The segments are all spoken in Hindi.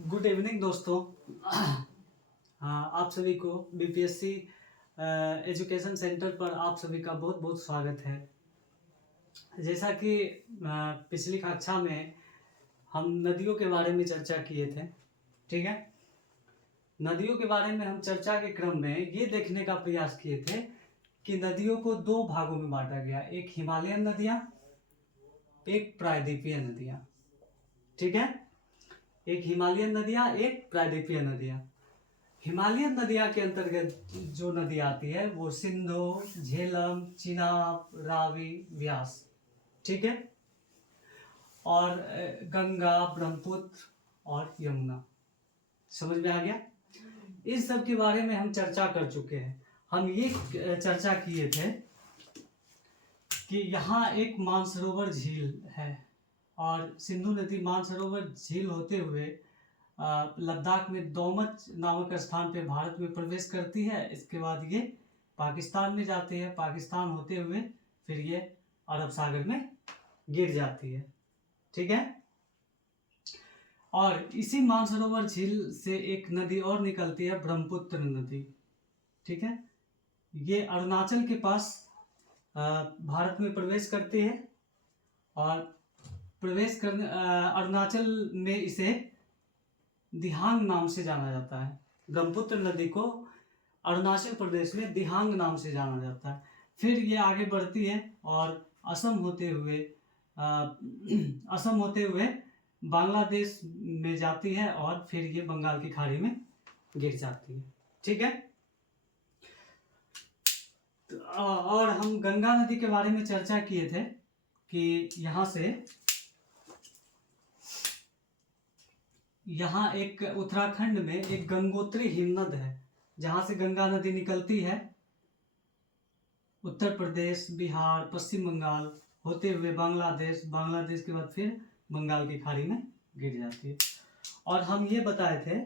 गुड इवनिंग दोस्तों। हाँ, आप सभी को बीपीएससी एजुकेशन सेंटर पर आप सभी का बहुत बहुत स्वागत है। जैसा कि पिछली कक्षा में हम नदियों के बारे में चर्चा किए थे, ठीक है। नदियों के बारे में हम चर्चा के क्रम में ये देखने का प्रयास किए थे कि नदियों को दो भागों में बांटा गया, एक हिमालयन नदियाँ, एक प्रायद्वीपीय नदियाँ, ठीक है। एक हिमालयन नदियाँ, एक प्रायद्वीपीय नदियाँ। हिमालयन नदियाँ के अंतर्गत जो नदी आती है वो सिंधु, झेलम, चिनाब, रावी, व्यास, ठीक है। और गंगा, ब्रह्मपुत्र और यमुना, समझ में आ गया। इन सब के बारे में हम चर्चा कर चुके हैं। हम ये चर्चा किए थे कि यहाँ एक मानसरोवर झील है और सिंधु नदी मानसरोवर झील होते हुए लद्दाख में दोमच नामक स्थान पे भारत में प्रवेश करती है। इसके बाद ये पाकिस्तान में जाती है, पाकिस्तान होते हुए फिर ये अरब सागर में गिर जाती है, ठीक है। और इसी मानसरोवर झील से एक नदी और निकलती है, ब्रह्मपुत्र नदी, ठीक है। ये अरुणाचल के पास भारत में प्रवेश करती है और प्रवेश करने अरुणाचल में इसे दिहांग नाम से जाना जाता है। ब्रह्मपुत्र नदी को अरुणाचल प्रदेश में दिहांग नाम से जाना जाता है। फिर ये आगे बढ़ती है और असम होते हुए बांग्लादेश में जाती है और फिर ये बंगाल की खाड़ी में गिर जाती है, ठीक है। और हम गंगा नदी के बारे में चर्चा किए थे कि यहाँ एक उत्तराखंड में एक गंगोत्री हिमनद है जहाँ से गंगा नदी निकलती है, उत्तर प्रदेश, बिहार, पश्चिम बंगाल होते हुए बांग्लादेश के बाद फिर बंगाल की खाड़ी में गिर जाती है। और हम ये बताए थे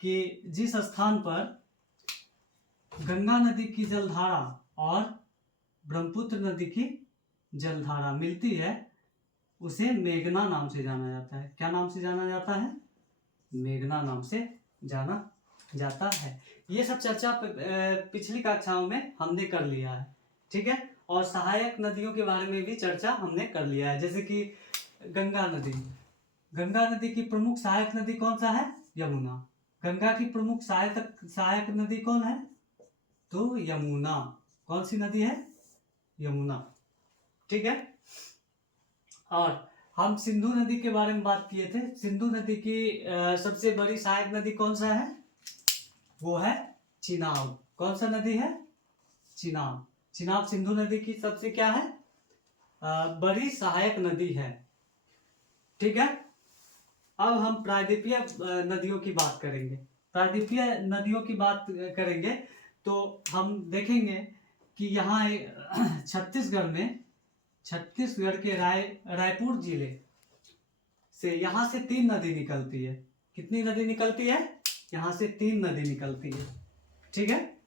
कि जिस स्थान पर गंगा नदी की जलधारा और ब्रह्मपुत्र नदी की जलधारा मिलती है उसे मेघना नाम से जाना जाता है। क्या नाम से जाना जाता है? मेघना नाम से जाना जाता है। ये सब चर्चा पिछली कक्षाओं में हमने कर लिया है, ठीक है। और सहायक नदियों के बारे में भी चर्चा हमने कर लिया है, जैसे कि गंगा नदी की प्रमुख सहायक नदी कौन सा है? यमुना। गंगा की प्रमुख सहायक नदी कौन है? तो यमुना। कौन सी नदी है? यमुना, ठीक है। और हम सिंधु नदी के बारे में बात किए थे। सिंधु नदी की सबसे बड़ी सहायक नदी कौन सा है? वो है चिनाब। कौन सा नदी है? चिनाब। चिनाब सिंधु नदी की सबसे क्या है? बड़ी सहायक नदी है, ठीक है। अब हम प्रायद्वीपीय नदियों की बात करेंगे। प्रायद्वीपीय नदियों की बात करेंगे तो हम देखेंगे कि यहाँ छत्तीसगढ़ के रायपुर जिले से यहाँ से 3 नदी निकलती है। कितनी नदी निकलती है? यहाँ से 3 नदी निकलती है, ठीक है।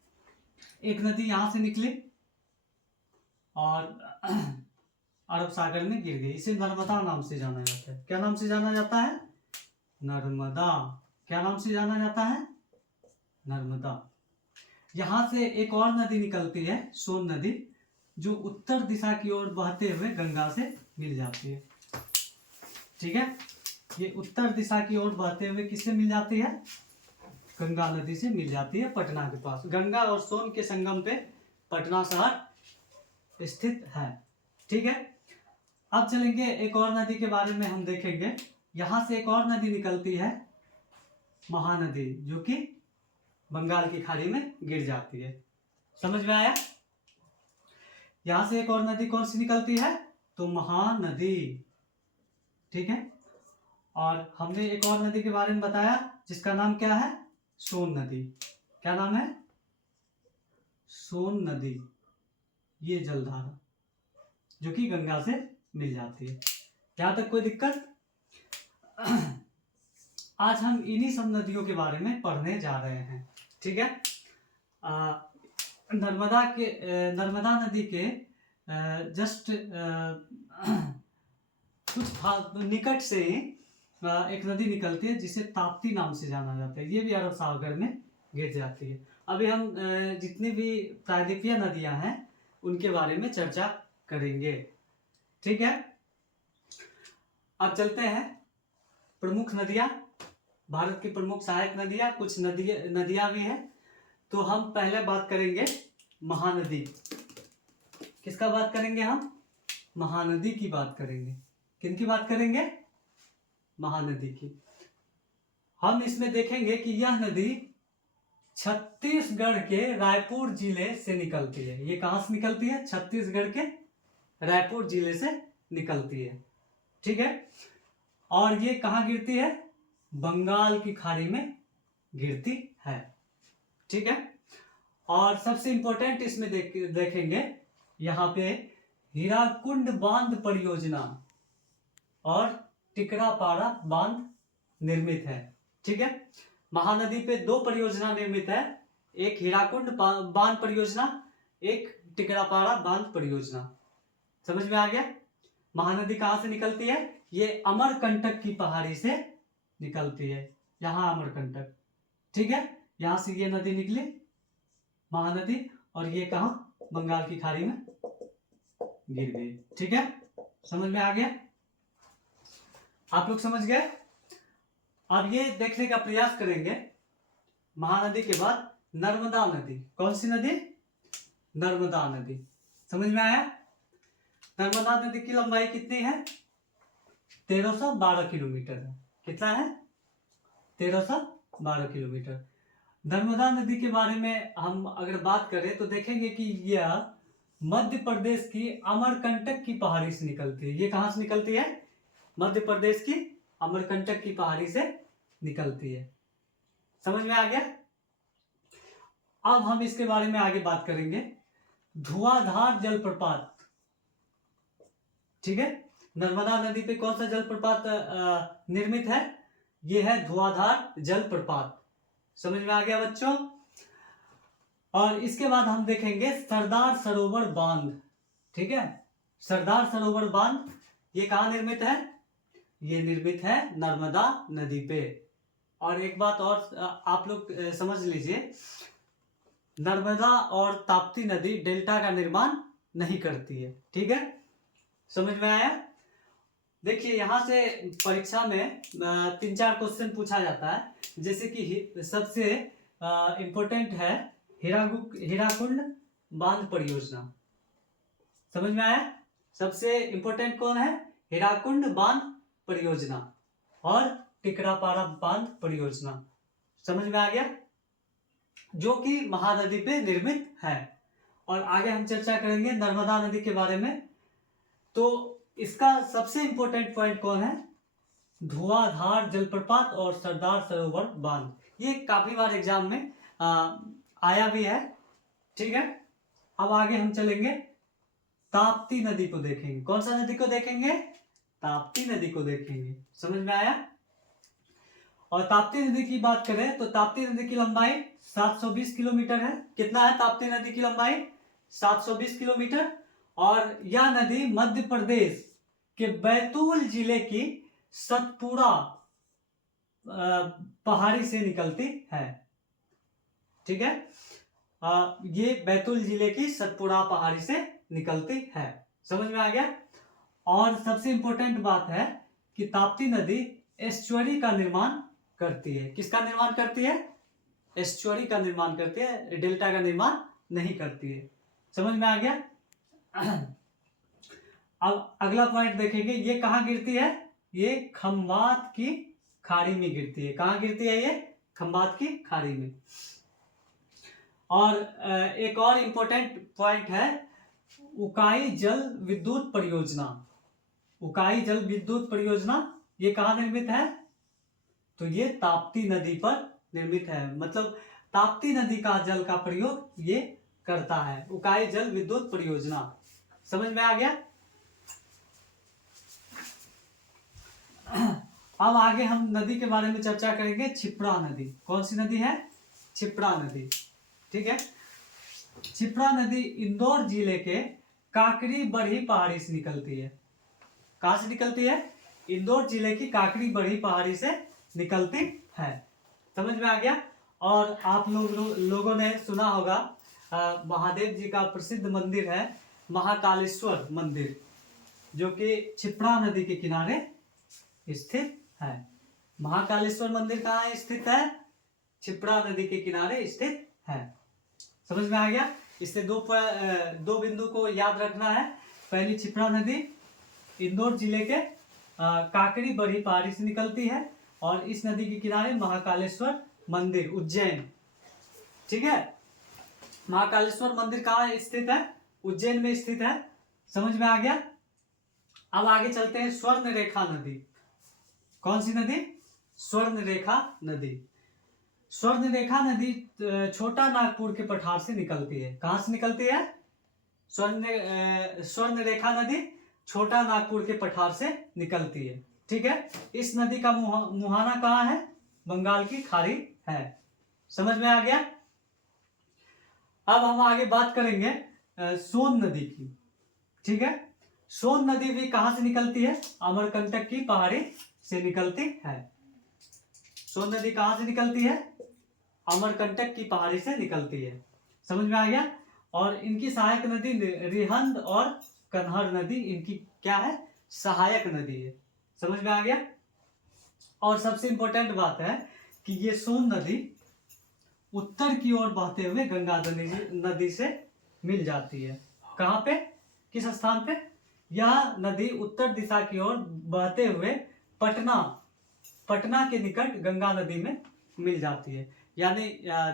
एक नदी यहाँ से निकली और अरब सागर में गिर गई, इसे नर्मदा नाम से जाना जाता है। क्या नाम से जाना जाता है? नर्मदा। क्या नाम से जाना जाता है? नर्मदा। यहाँ से एक और नदी निकलती है, सोन नदी, जो उत्तर दिशा की ओर बहते हुए गंगा से मिल जाती है, ठीक है। ये उत्तर दिशा की ओर बहते हुए किससे मिल जाती है? गंगा नदी से मिल जाती है, पटना के पास। गंगा और सोन के संगम पे पटना शहर स्थित है, ठीक है। अब चलेंगे एक और नदी के बारे में हम देखेंगे। यहाँ से एक और नदी निकलती है, महानदी, जो कि बंगाल की खाड़ी में गिर जाती है। समझ में आया? यहां से एक और नदी कौन सी निकलती है? तो महानदी, ठीक है। और हमने एक और नदी के बारे में बताया जिसका नाम क्या है? सोन नदी। क्या नाम है? सोन नदी। ये जलधारा जो कि गंगा से मिल जाती है। यहां तक कोई दिक्कत? आज हम इन्हीं सब नदियों के बारे में पढ़ने जा रहे हैं, ठीक है। नर्मदा नदी के जस्ट कुछ निकट से ही एक नदी निकलती है जिसे ताप्ती नाम से जाना जाता है, ये भी अरब सागर में गिर जाती है। अभी हम जितनी भी प्रायद्वीपीय नदियां हैं उनके बारे में चर्चा करेंगे, ठीक है। अब चलते हैं प्रमुख नदियां, भारत की प्रमुख सहायक नदियां, कुछ नदियां भी हैं। तो हम पहले बात करेंगे महानदी। किसका बात करेंगे हम? महानदी की बात करेंगे। किनकी बात करेंगे? महानदी की। हम इसमें देखेंगे कि यह नदी छत्तीसगढ़ के रायपुर जिले से निकलती है। ये कहां से निकलती है? छत्तीसगढ़ के रायपुर जिले से निकलती है, ठीक है। और ये कहां गिरती है? बंगाल की खाड़ी में गिरती है, ठीक है। और सबसे इंपॉर्टेंट इसमें देखेंगे यहाँ पे हीराकुंड बांध परियोजना और टिकरापाड़ा बांध निर्मित है, ठीक है। महानदी पे 2 परियोजना निर्मित है, एक हीराकुंड बांध परियोजना, एक टिकरापाड़ा बांध परियोजना। समझ में आ गया? महानदी कहां से निकलती है? ये अमरकंटक की पहाड़ी से निकलती है, यहाँ अमरकंटक, ठीक है। यहां से ये नदी निकली महानदी, और ये कहा? बंगाल की खाड़ी में गिर गई, ठीक है। समझ में आ गया? आप लोग समझ गए? अब ये देखने का प्रयास करेंगे महानदी के बाद नर्मदा नदी। कौन सी नदी? नर्मदा नदी। समझ में आया? नर्मदा नदी की लंबाई कितनी है? 1312 किलोमीटर है। कितना है? 1312 किलोमीटर। नर्मदा नदी के बारे में हम अगर बात करें तो देखेंगे कि यह मध्य प्रदेश की अमरकंटक की पहाड़ी से निकलती है। ये कहां से निकलती है? मध्य प्रदेश की अमरकंटक की पहाड़ी से निकलती है। समझ में आ गया? अब हम इसके बारे में आगे बात करेंगे। धुआंधार जलप्रपात, ठीक है। नर्मदा नदी पे कौन सा जलप्रपात निर्मित है? यह है धुआंधार जलप्रपात। समझ में आ गया बच्चों? और इसके बाद हम देखेंगे सरदार सरोवर बांध, ठीक है। सरदार सरोवर बांध ये कहां निर्मित है? ये निर्मित है नर्मदा नदी पे। और एक बात और आप लोग समझ लीजिए, नर्मदा और ताप्ती नदी डेल्टा का निर्माण नहीं करती है, ठीक है। समझ में आया? देखिए यहां से परीक्षा में 3-4 क्वेश्चन पूछा जाता है, जैसे कि सबसे इंपॉर्टेंट है हीराकुंड बांध परियोजना। समझ में आया? सबसे इंपॉर्टेंट कौन है? हीराकुंड बांध परियोजना और टिकरापाड़ा बांध परियोजना। समझ में आ गया? जो कि महानदी पे निर्मित है। और आगे हम चर्चा करेंगे नर्मदा नदी के बारे में। तो इसका सबसे इंपॉर्टेंट पॉइंट कौन है? धुआंधार जलप्रपात और सरदार सरोवर बांध। ये काफी बार एग्जाम में आया भी है, ठीक है। अब आगे हम चलेंगे ताप्ती नदी को देखेंगे। कौन सा नदी को देखेंगे? ताप्ती नदी को देखेंगे। समझ में आया? और ताप्ती नदी की बात करें तो ताप्ती नदी की लंबाई 720 किलोमीटर है। कितना है ताप्ती नदी की लंबाई? 720 किलोमीटर। और यह नदी मध्य प्रदेश के बैतूल जिले की सतपुड़ा पहाड़ी से निकलती है, ठीक है। ये बैतूल जिले की सतपुड़ा पहाड़ी से निकलती है। समझ में आ गया? और सबसे इंपॉर्टेंट बात है कि ताप्ती नदी एस्चुअरी का निर्माण करती है। किसका निर्माण करती है? एस्चुअरी का निर्माण करती है, डेल्टा का निर्माण नहीं करती है। समझ में आ गया? अब अगला पॉइंट देखेंगे, ये कहां गिरती है? ये खंबात की खाड़ी में गिरती है। कहां गिरती है? ये खंबात की खाड़ी में। और एक और इंपॉर्टेंट पॉइंट है उकाई जल विद्युत परियोजना। उकाई जल विद्युत परियोजना ये कहां निर्मित है? तो ये ताप्ती नदी पर निर्मित है। मतलब ताप्ती नदी का जल का प्रयोग ये करता है, उकाई जल विद्युत परियोजना। समझ में आ गया? अब आगे हम नदी के बारे में चर्चा करेंगे। क्षिप्रा नदी। कौन सी नदी है? क्षिप्रा नदी, ठीक है। क्षिप्रा नदी इंदौर जिले के काकरी बरही पहाड़ी से निकलती है। कहां से निकलती है? इंदौर जिले की काकड़ी बड़ी पहाड़ी से निकलती है। समझ में आ गया। और आप लोगों ने सुना होगा महादेव जी का प्रसिद्ध मंदिर है महाकालेश्वर मंदिर, जो कि क्षिप्रा नदी के किनारे स्थित है। महाकालेश्वर मंदिर कहाँ स्थित है? क्षिप्रा नदी के किनारे स्थित है। समझ में आ गया। इससे दो बिंदु को याद रखना है। पहली, क्षिप्रा नदी इंदौर जिले के काकड़ी बड़ी पहाड़ी से निकलती है, और इस नदी के किनारे महाकालेश्वर मंदिर उज्जैन, ठीक है। महाकालेश्वर मंदिर कहाँ स्थित है? उज्जैन में स्थित है। समझ में आ गया। अब आगे चलते हैं। स्वर्ण रेखा नदी, कौन सी नदी? स्वर्ण रेखा नदी। स्वर्ण रेखा नदी छोटा नागपुर के पठार से निकलती है। कहां से निकलती है? स्वर्ण रेखा नदी छोटा नागपुर के पठार से निकलती है, ठीक है। इस नदी का मुहाना कहाँ है? बंगाल की खाड़ी है। समझ में आ गया। अब हम आगे बात करेंगे सोन नदी की, ठीक है। सोन नदी भी कहां से निकलती है? अमरकंटक की पहाड़ी से निकलती है। सोन नदी कहां से निकलती है? अमरकंटक की पहाड़ी से निकलती है। समझ में आ गया। और इनकी सहायक नदी रिहंद और कन्हर नदी इनकी क्या है? सहायक नदी है। समझ में आ गया। और सबसे इंपॉर्टेंट बात है कि ये सोन नदी उत्तर की ओर बहते हुए गंगा नदी से मिल जाती है। कहाँ पे? किस स्थान पे? यह नदी उत्तर दिशा की ओर बहते हुए पटना के निकट गंगा नदी में मिल जाती है। यानी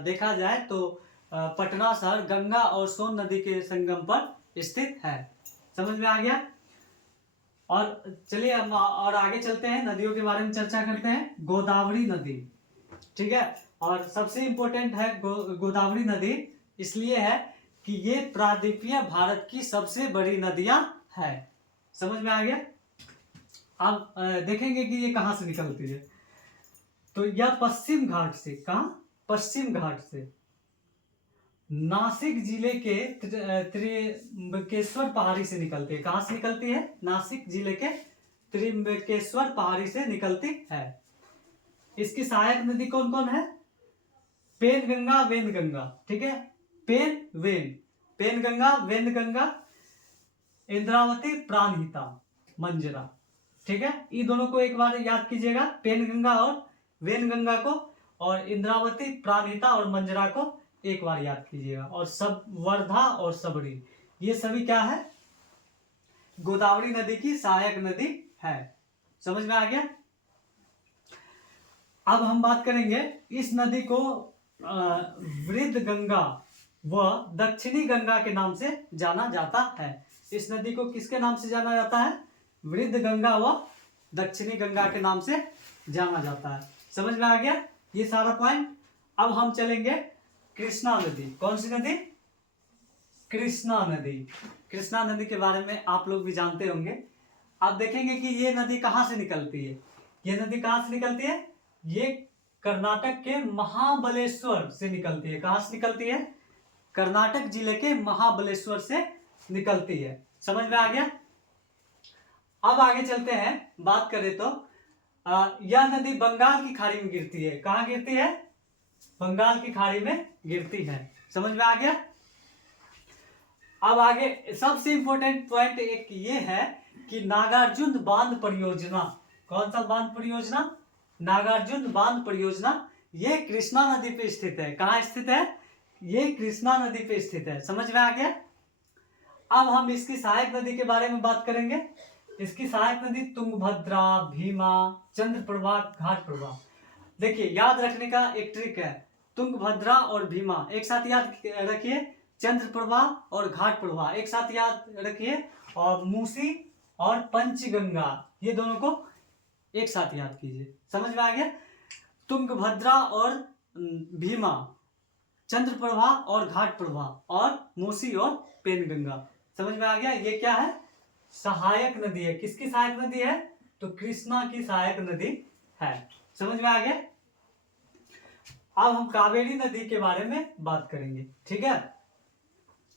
देखा जाए तो पटना शहर गंगा और सोन नदी के संगम पर स्थित है। समझ में आ गया। और चलिए हम और आगे चलते हैं, नदियों के बारे में चर्चा करते हैं। गोदावरी नदी, ठीक है। और सबसे इंपॉर्टेंट है गोदावरी नदी इसलिए है कि ये प्रायद्वीपीय भारत की सबसे बड़ी नदियां है। समझ में आ गया। अब देखेंगे कि ये कहां से निकलती है। तो यह पश्चिम घाट से, कहा? पश्चिम घाट से नासिक जिले के त्र्यंबकेश्वर पहाड़ी से निकलती है। कहां से निकलती है? नासिक जिले के त्र्यंबकेश्वर पहाड़ी से निकलती है। इसकी सहायक नदी कौन कौन है? पेन गंगा, वेन गंगा, ठीक है। पेन गंगा, वेन गंगा, इंद्रावती, प्राणहिता, मंजरा, ठीक है। ये दोनों को एक बार याद कीजिएगा, पेन गंगा और वेन गंगा को, और इंद्रावती, प्राणहिता और मंजरा को एक बार याद कीजिएगा। और सब वर्धा और सबरी, ये सभी क्या है? गोदावरी नदी की सहायक नदी है। समझ में आ गया। अब हम बात करेंगे, इस नदी को वृद्ध गंगा व दक्षिणी गंगा के नाम से जाना जाता है। इस नदी को किसके नाम से जाना जाता है? वृद्ध गंगा व दक्षिणी गंगा के नाम से जाना जाता है। समझ में आ गया ये सारा पॉइंट। अब हम चलेंगे कृष्णा नदी। कौन सी नदी? कृष्णा नदी। कृष्णा नदी के बारे में आप लोग भी जानते होंगे। आप देखेंगे कि ये नदी कहां से निकलती है। ये नदी कहां से निकलती है? ये कर्नाटक के महाबलेश्वर से निकलती है। कहां से निकलती है? कर्नाटक जिले के महाबलेश्वर से निकलती है। समझ में आ गया। अब आगे चलते हैं, बात करें तो यह नदी बंगाल की खाड़ी में गिरती है। कहां गिरती है? बंगाल की खाड़ी में गिरती है। समझ में आ गया। अब आगे सबसे इंपॉर्टेंट पॉइंट एक ये है कि नागार्जुन बांध परियोजना। कौन सा बांध परियोजना? नागार्जुन बांध परियोजना। ये कृष्णा नदी पे स्थित है। कहां स्थित है? ये कृष्णा नदी पे स्थित है। समझ में आ गया। अब हम इसकी सहायक नदी के बारे में बात करेंगे। इसकी सहायक नदी तुंगभद्रा, भीमा, चंद्रप्रभा, घाटप्रभा। देखिए याद रखने का एक ट्रिक है, तुंगभद्रा और भीमा एक साथ याद रखिए, चंद्रप्रभा और घाटप्रभा एक साथ याद रखिए, और मूसी और पंचगंगा ये दोनों को एक साथ याद कीजिए। समझ में आ गया। तुंगभद्रा और भीमा, चंद्रप्रभा और घाटप्रभा, और मूसी और पेनगंगा। समझ में आ गया। ये क्या है? सहायक नदी है। किसकी सहायक नदी है? तो कृष्णा की सहायक नदी है। समझ में आ गया। अब हम कावेरी नदी के बारे में बात करेंगे, ठीक है।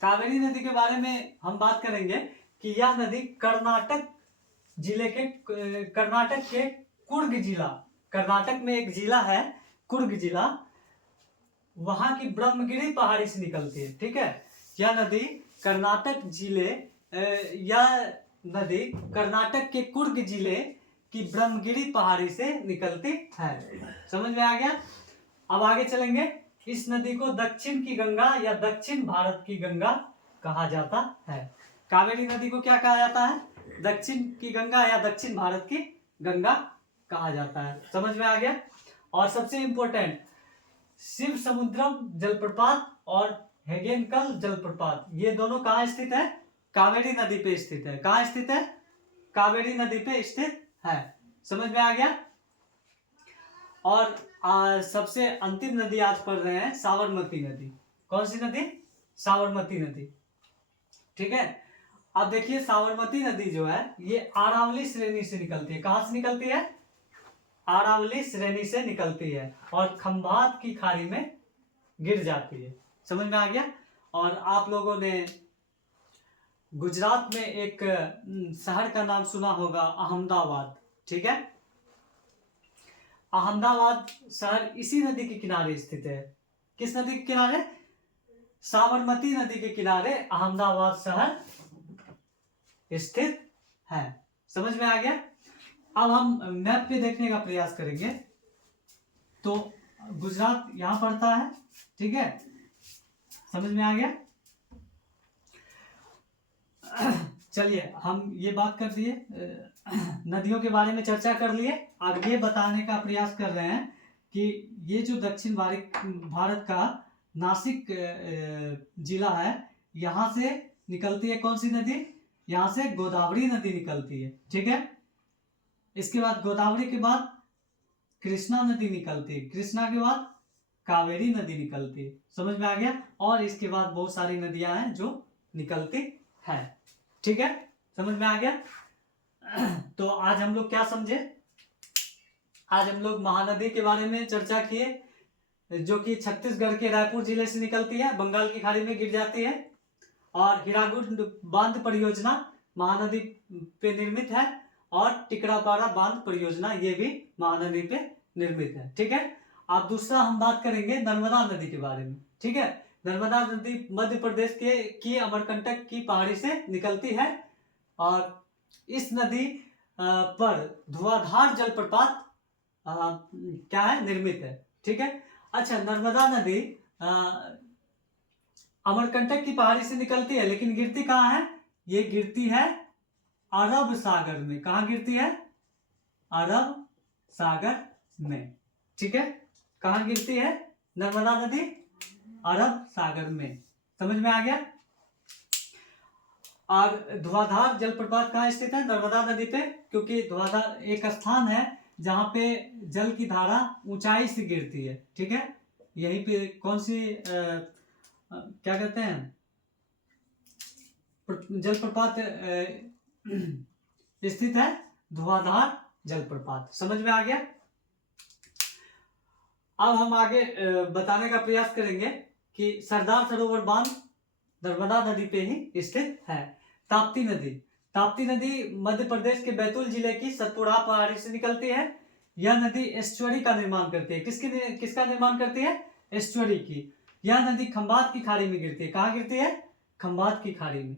कावेरी नदी के बारे में हम बात करेंगे कि यह नदी कर्नाटक जिले के कर्नाटक के कुर्ग जिला, कर्नाटक में एक जिला है कुर्ग जिला, वहां की ब्रह्मगिरी पहाड़ी से निकलती है। ठीक है, यह नदी कर्नाटक जिले यह नदी कर्नाटक के कुर्ग जिले की ब्रह्मगिरी पहाड़ी से निकलती है। समझ में आ गया। अब आगे चलेंगे। इस नदी को दक्षिण की गंगा या दक्षिण भारत की गंगा कहा जाता है। कावेरी नदी को क्या कहा जाता है? दक्षिण की गंगा या दक्षिण भारत की गंगा कहा जाता है। समझ में आ गया। और सबसे इंपॉर्टेंट, शिव समुद्रम जलप्रपात और हेगेनकल जलप्रपात, ये दोनों कहाँ स्थित है? कावेरी नदी पे स्थित है। कहाँ स्थित है? कावेरी नदी पे स्थित है। समझ में आ गया। और सबसे अंतिम नदी आज पढ़ रहे हैं, साबरमती नदी। कौन सी नदी? साबरमती नदी। ठीक है, अब देखिए साबरमती नदी जो है ये अरावली श्रेणी से निकलती है। कहां से निकलती है? अरावली श्रेणी से निकलती है और खंभात की खाड़ी में गिर जाती है। समझ में आ गया। और आप लोगों ने गुजरात में एक शहर का नाम सुना होगा, अहमदाबाद। ठीक है, अहमदाबाद शहर इसी नदी के किनारे स्थित है। किस नदी के किनारे? साबरमती नदी के किनारे अहमदाबाद शहर स्थित है। समझ में आ गया। अब हम मैप पे देखने का प्रयास करेंगे। तो गुजरात यहां पड़ता है। ठीक है, समझ में आ गया। चलिए हम ये बात कर दिए, नदियों के बारे में चर्चा कर लिए। अब ये बताने का प्रयास कर रहे हैं कि ये जो दक्षिण भारत का नासिक जिला है, यहाँ से निकलती है कौन सी नदी? यहाँ से गोदावरी नदी निकलती है। ठीक है, इसके बाद गोदावरी के बाद कृष्णा नदी निकलती है, कृष्णा के बाद कावेरी नदी निकलती है। समझ में आ गया। और इसके बाद बहुत सारी नदियां हैं जो निकलती है। ठीक है, समझ में आ गया। तो आज हम लोग क्या समझे? आज हम लोग महानदी के बारे में चर्चा किए, जो कि छत्तीसगढ़ के रायपुर जिले से निकलती है, बंगाल की खाड़ी में गिर जाती है। और हीराकुंड बांध परियोजना महानदी पे निर्मित है। और टिकरापारा बांध परियोजना ये भी महानदी पे निर्मित है। ठीक है, अब दूसरा हम बात करेंगे नर्मदा नदी के बारे में। ठीक है, नर्मदा नदी मध्य प्रदेश की अमरकंटक की पहाड़ी से निकलती है और इस नदी पर धुआंधार जलप्रपात क्या है? निर्मित है। ठीक है, अच्छा, नर्मदा नदी अमरकंटक की पहाड़ी से निकलती है, लेकिन गिरती कहाँ है? ये गिरती है अरब सागर में। कहाँ गिरती है? अरब सागर में। ठीक है, कहाँ गिरती है नर्मदा नदी? अरब सागर में। समझ में आ गया। और धुआंधार जलप्रपात कहाँ स्थित है? नर्मदा नदी पे, क्योंकि धुआंधार एक स्थान है जहां पे जल की धारा ऊंचाई से गिरती है। ठीक है, यहीं पे कौन सी क्या कहते हैं, जलप्रपात स्थित है? धुआंधार जलप्रपात। समझ में आ गया। अब हम आगे बताने का प्रयास करेंगे कि सरदार सरोवर बांध नर्मदा नदी पे ही स्थित है। ताप्ती नदी, ताप्ती नदी मध्य प्रदेश के बैतूल जिले की सतपुड़ा पहाड़ी से निकलती है। यह नदी एस्चुअरी का निर्माण करती है। किसका निर्माण करती है? एस्चुअरी की। यह नदी खंभात की खाड़ी में गिरती है। कहाँ गिरती है? खंभात की खाड़ी में।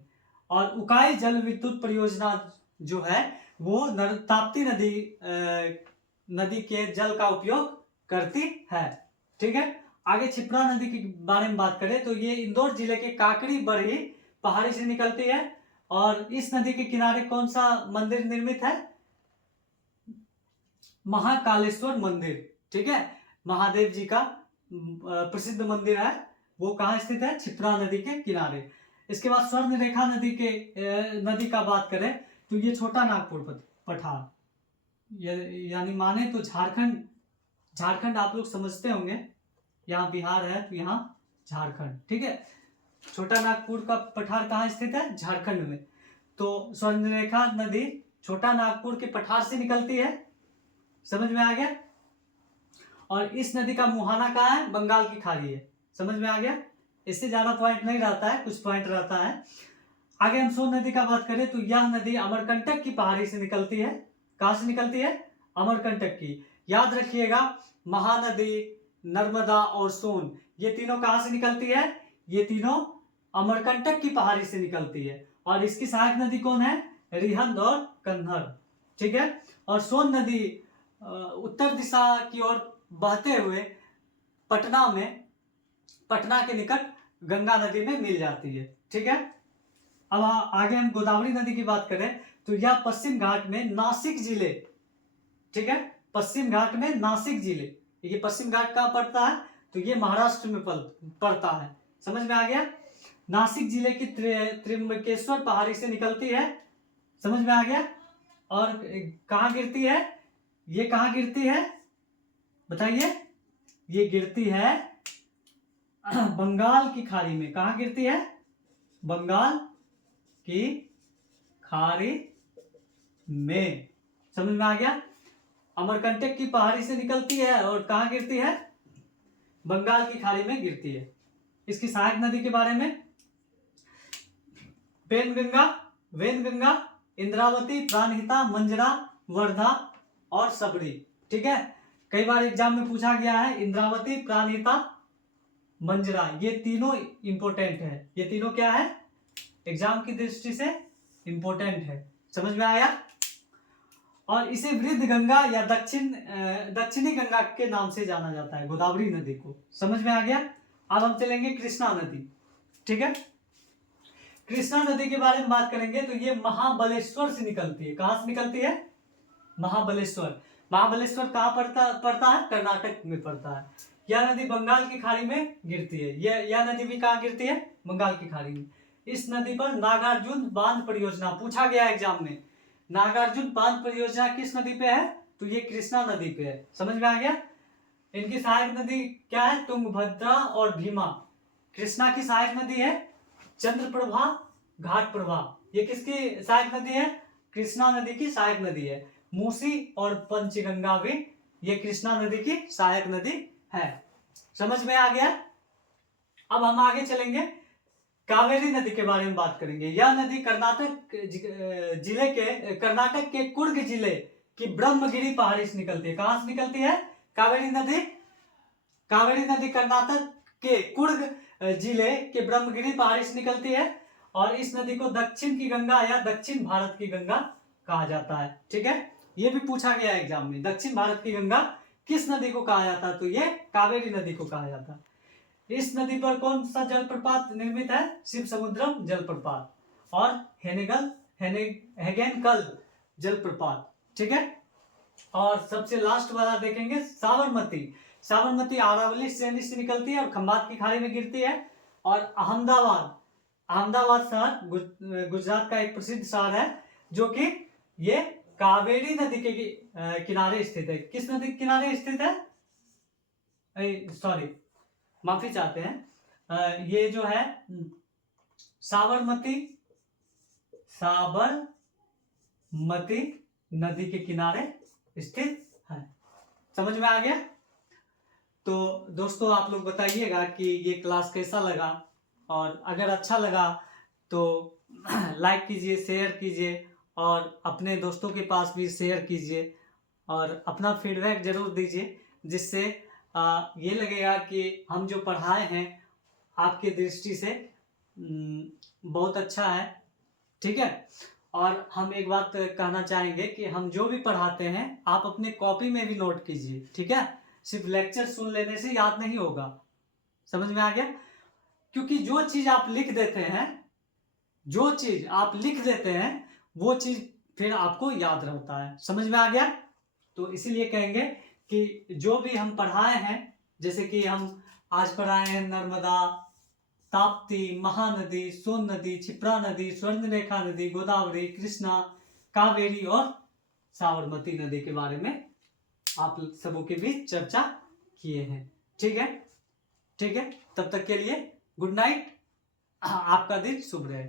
और उकाई जल विद्युत परियोजना जो है वो ताप्ती नदी के जल का उपयोग करती है। ठीक है, आगे क्षिप्रा नदी के बारे में बात करें तो ये इंदौर जिले के काकड़ी बरही पहाड़ी से निकलती है। और इस नदी के किनारे कौन सा मंदिर निर्मित है? महाकालेश्वर मंदिर। ठीक है, महादेव जी का प्रसिद्ध मंदिर है। वो कहाँ स्थित है? क्षिप्रा नदी के किनारे। इसके बाद स्वर्ण रेखा नदी का बात करें तो ये छोटा नागपुर पठार, यानी माने तो झारखंड आप लोग समझते होंगे। यहाँ बिहार है तो यहाँ झारखंड। ठीक है, छोटा नागपुर का पठार कहाँ स्थित है? झारखंड में। तो स्वर्णरेखा नदी छोटा नागपुर के पठार से निकलती है। समझ में आ गया। और इस नदी का मुहाना कहाँ है? बंगाल की खाड़ी है। समझ में आ गया। इससे ज्यादा पॉइंट नहीं रहता है, कुछ पॉइंट रहता है। आगे हम सोन नदी का बात करें तो यह नदी अमरकंटक की पहाड़ी से निकलती है। कहां से निकलती है? अमरकंटक की। याद रखिएगा, महानदी, नर्मदा और सोन, ये तीनों कहां से निकलती है? ये तीनों अमरकंटक की पहाड़ी से निकलती है। और इसकी सहायक नदी कौन है? रिहंद और कन्नड़। ठीक है। और सोन नदी उत्तर दिशा की ओर बहते हुए पटना के निकट गंगा नदी में मिल जाती है। ठीक है। अब आगे हम गोदावरी नदी की बात करें तो यह पश्चिम घाट में नासिक जिले, ठीक है, पश्चिम घाट में नासिक जिले, ये पश्चिम घाट कहाँ पड़ता है? तो ये महाराष्ट्र में पड़ता है। समझ में आ गया? नासिक जिले की त्र्यंबकेश्वर पहाड़ी से निकलती है। समझ में आ गया? और कहाँ गिरती है? ये कहाँ गिरती है बताइए? ये गिरती है बंगाल की खाड़ी में। कहाँ गिरती है? बंगाल की खाड़ी में। समझ में आ गया? अमरकंटक की पहाड़ी से निकलती है और कहाँ गिरती है? बंगाल की खाड़ी में गिरती है। इसकी सहायक नदी के बारे में, वेनगंगा, इंद्रावती, प्राणहिता, मंजरा, वर्धा और सबरी। ठीक है। कई बार एग्जाम में पूछा गया है इंद्रावती, प्राणहिता, मंजरा, ये तीनों इंपोर्टेंट है। ये तीनों क्या है? एग्जाम की दृष्टि से इंपोर्टेंट है। समझ में आया? और इसे वृद्ध गंगा या दक्षिणी गंगा के नाम से जाना जाता है, गोदावरी नदी को। समझ में आ गया? अब हम चलेंगे कृष्णा नदी। ठीक है। कृष्णा नदी के बारे में बात करेंगे तो ये महाबलेश्वर से निकलती है। कहां से निकलती है? महाबलेश्वर। महाबलेश्वर कहाँ पड़ता है? कर्नाटक में पड़ता है। यह नदी बंगाल की खाड़ी में गिरती है। यह नदी भी कहाँ गिरती है? बंगाल की खाड़ी में। इस नदी पर नागार्जुन बांध परियोजना पूछा गया एग्जाम में। नागार्जुन बांध परियोजना किस नदी पे है? तो ये कृष्णा नदी पे है। समझ में आ गया? इनकी सहायक नदी क्या है? तुंगभद्रा और भीमा। कृष्णा की सहायक नदी है चंद्रप्रभा, घाटप्रभा। ये किसकी सहायक नदी है? कृष्णा नदी की सहायक नदी है। मूसी और पंचगंगा भी ये कृष्णा नदी की सहायक नदी है। समझ में आ गया? अब हम आगे चलेंगे, कावेरी नदी के बारे में बात करेंगे। यह नदी कर्नाटक के कुर्ग जिले की ब्रह्मगिरी पहाड़ी से निकलती है। कहां से निकलती है कावेरी नदी? कावेरी नदी कर्नाटक के कुर्ग जिले के ब्रह्मगिरी पहाड़ी से निकलती है और इस नदी को दक्षिण की गंगा या दक्षिण भारत की गंगा कहा जाता है। ठीक है। ये भी पूछा गया एग्जाम में, दक्षिण भारत की गंगा किस नदी को कहा जाता है? तो ये कावेरी नदी को कहा जाता है। इस नदी पर कौन सा जलप्रपात निर्मित है? शिव समुद्रम जलप्रपात और हेगेनकल जलप्रपात। ठीक है। और सबसे लास्ट वाला देखेंगे साबरमती। साबरमती अरावली श्रेणी से निकलती है और खंभात की खाड़ी में गिरती है। और अहमदाबाद शहर गुजरात का एक प्रसिद्ध शहर है जो कि ये कावेरी नदी के किनारे स्थित है। किस नदी के किनारे स्थित है? सॉरी, माफी चाहते हैं। ये जो है साबरमती नदी के किनारे स्थित है। समझ में आ गया? तो दोस्तों आप लोग बताइएगा कि ये क्लास कैसा लगा, और अगर अच्छा लगा तो लाइक कीजिए, शेयर कीजिए और अपने दोस्तों के पास भी शेयर कीजिए और अपना फीडबैक जरूर दीजिए, जिससे ये लगेगा कि हम जो पढ़ाए हैं आपके दृष्टि से बहुत अच्छा है। ठीक है। और हम एक बात कहना चाहेंगे कि हम जो भी पढ़ाते हैं आप अपने कॉपी में भी नोट कीजिए। ठीक है। सिर्फ लेक्चर सुन लेने से याद नहीं होगा। समझ में आ गया? क्योंकि जो चीज आप लिख देते हैं वो चीज फिर आपको याद रहता है। समझ में आ गया? तो इसीलिए कहेंगे कि जो भी हम पढ़ाए हैं, जैसे कि हम आज पढ़ाए हैं नर्मदा, ताप्ती, महानदी, सोन नदी, क्षिप्रा नदी, स्वर्णरेखा नदी, गोदावरी, कृष्णा, कावेरी और साबरमती नदी के बारे में आप सबों के बीच चर्चा किए हैं। ठीक है। तब तक के लिए गुड नाइट। आपका दिन शुभ रहे।